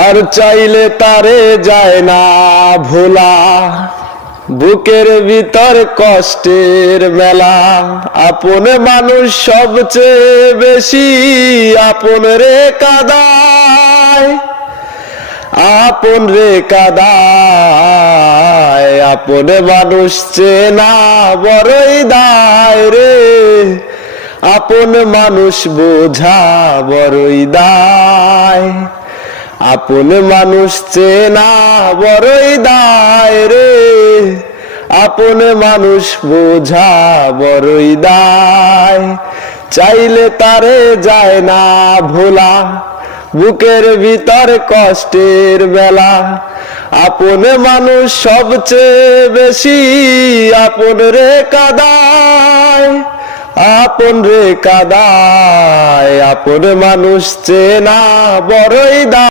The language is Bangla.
আর চাইলে তারে যায় না ভোলা, বুকের ভিতর কষ্টের মেলা। আপন মানুষ সবচেয়ে বেশি আপন রে কাদায়, আপন রে কাদায়। আপন মানুষ চেনা বড়ই দায় রে, আপন মানুষ বোঝা বড়ই দায়। আপন মানুষ চেনা বড়ই দায় রে, আপন মানুষ বোঝা বড়ই দায়। চাইলে তারে যায় না ভোলা, বুকের ভিতর কষ্টের বেলা। আপন মানুষ সবচেয়ে বেশি আপন রে কাদায়, আপন রে কাদায়। আপন মানুষ চেনা বড়ই দায়।